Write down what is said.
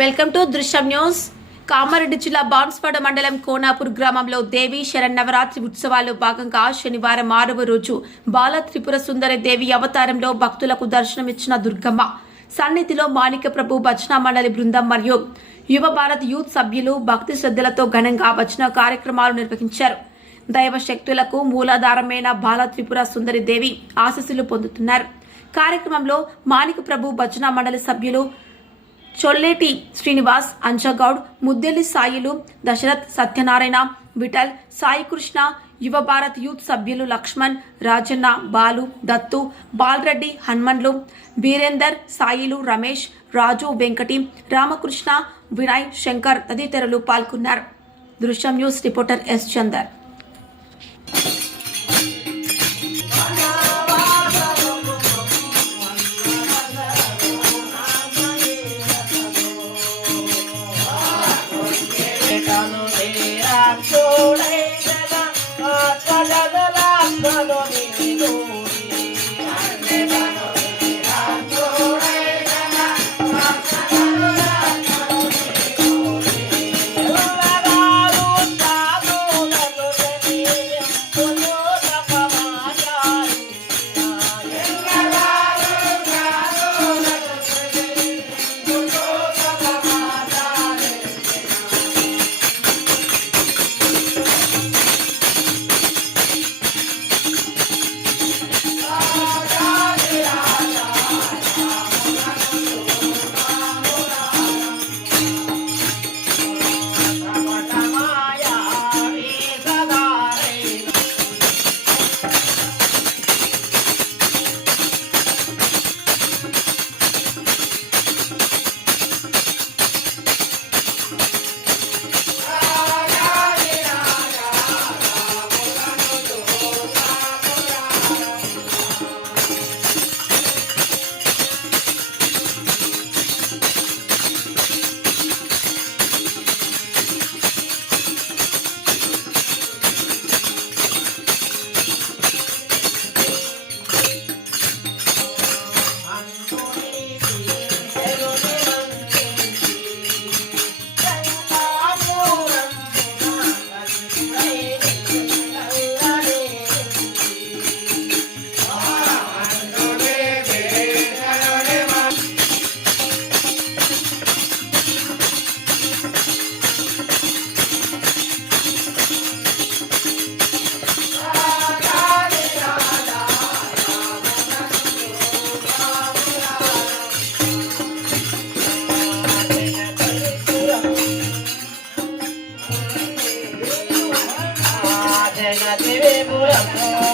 Welcome to దృశ్యం news. Kamareddy జిల్లా బాన్స్వాడ మండలం కోనాపూర్ గ్రామంలో దేవి శరన్నవరాత్రి ఉత్సవాల్లో భాగంగా శనివారం 6వ రోజు బాల త్రిపుర సుందరి దేవి అవతారంలో భక్తులకు దర్శనమిచ్చిన దుర్గమ్మ సన్నిధిలో మాణిక ప్రభు భజన మండలి బృందం మరియు యువ భారత్ యూత్ సభ్యులు భక్తి శ్రద్ధలతో ఘనంగా భజన కార్యక్రమాలు నిర్వహించారు. దైవ శక్తులకు మూలాధారమైన బాల త్రిపుర సుందరి దేవి ఆశీస్సులు పొందుతున్నారు. కార్యక్రమంలో మాణిక ప్రభు భజన మండలి సభ్యులు చొల్లేటి శ్రీనివాస్, అంజగౌడ్, ముద్దెల్లి సాయిలు, దశరథ్, సత్యనారాయణ, విఠల్, సాయికృష్ణ, యువ భారత్ యూత్ సభ్యులు లక్ష్మణ్, రాజన్న, బాలు, దత్తు, బాలరెడ్డి, హన్మన్లు, వీరేందర్, సాయిలు, రమేష్, రాజు, వెంకటి, రామకృష్ణ, వినయ్, శంకర్ తదితరులు పాల్గొన్నారు. దృశ్యం న్యూస్ రిపోర్టర్ ఎస్ చందర్. జగతివిపురము